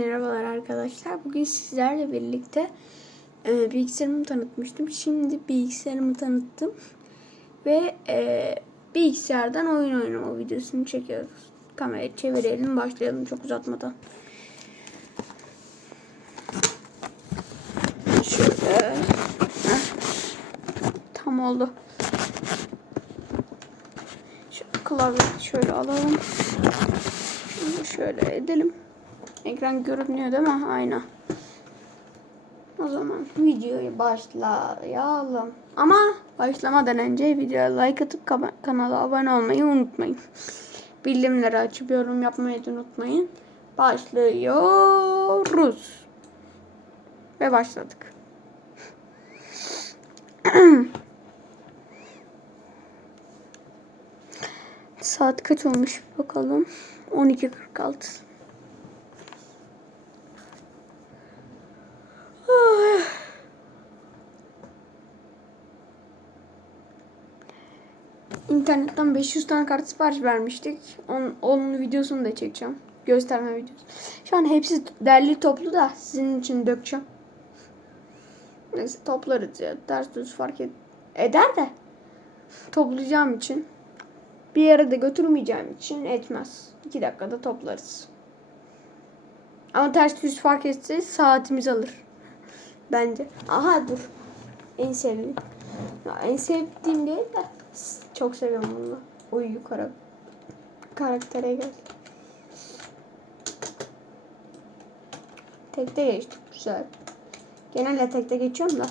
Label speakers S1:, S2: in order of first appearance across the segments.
S1: Merhabalar arkadaşlar. Bugün sizlerle birlikte e, bilgisayarımı tanıtmıştım. Şimdi bilgisayarımı tanıttım. Ve e, bilgisayardan oyun oynama videosunu çekiyoruz. Kamerayı çevirelim başlayalım çok uzatmadan. Şöyle. Tam oldu. Şu klavyeyi şöyle alalım. Şunu şöyle edelim. Ekran görünüyor değil mi? Aynen. O zaman videoyu başlayalım. Ama başlamadan önce videoya like atıp ka- kanala abone olmayı unutmayın. Bildirimleri açıp yorum yapmayı unutmayın. Başlıyoruz. Ve başladık. Saat kaç olmuş bakalım. 12.46. İnternetten 500 tane kart sipariş vermiştik. Onun, onun videosunu da çekeceğim. Gösterme videosu. Şu an hepsi derli toplu da sizin için dökeceğim. Neyse toplarız ya. Ters düz fark et eder de. Toplayacağım için. Bir yere de götürmeyeceğim için etmez. 2 dakikada toplarız. Ama ters düz fark etse saatimiz alır. Bence. Aha dur. En sevdiğim. Ya en sevdiğim değil de çok seviyorum bunu. Uyuyu kara karaktere gel. Tekte geçtik güzel. Genelde tekte geçiyorum da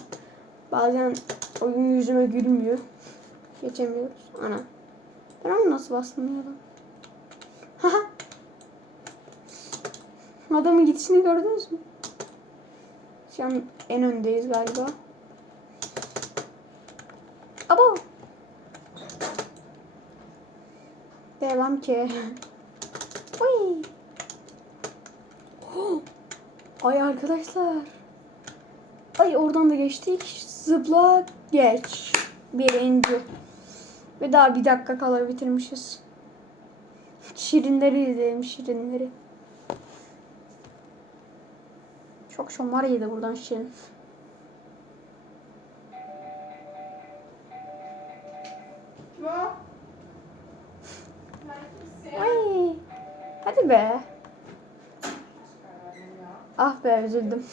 S1: bazen oyun yüzüme gülmüyor. Geçemiyoruz. Ana. Ben onu nasıl bastım ya? Adamın gidişini gördünüz mü? Şu an en öndeyiz galiba. Abo. Devam ki. Oy. Oh. Ay arkadaşlar. Ay oradan da geçtik. Zıpla geç. Birinci. Ve daha bir dakika kala bitirmişiz. Şirinleri izleyelim şirinleri. Çok şomar yedi buradan şirin. Ay. Hadi be. Ah be üzüldüm.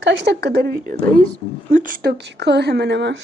S1: Kaç dakikadır videodayız? 3 dakika hemen hemen.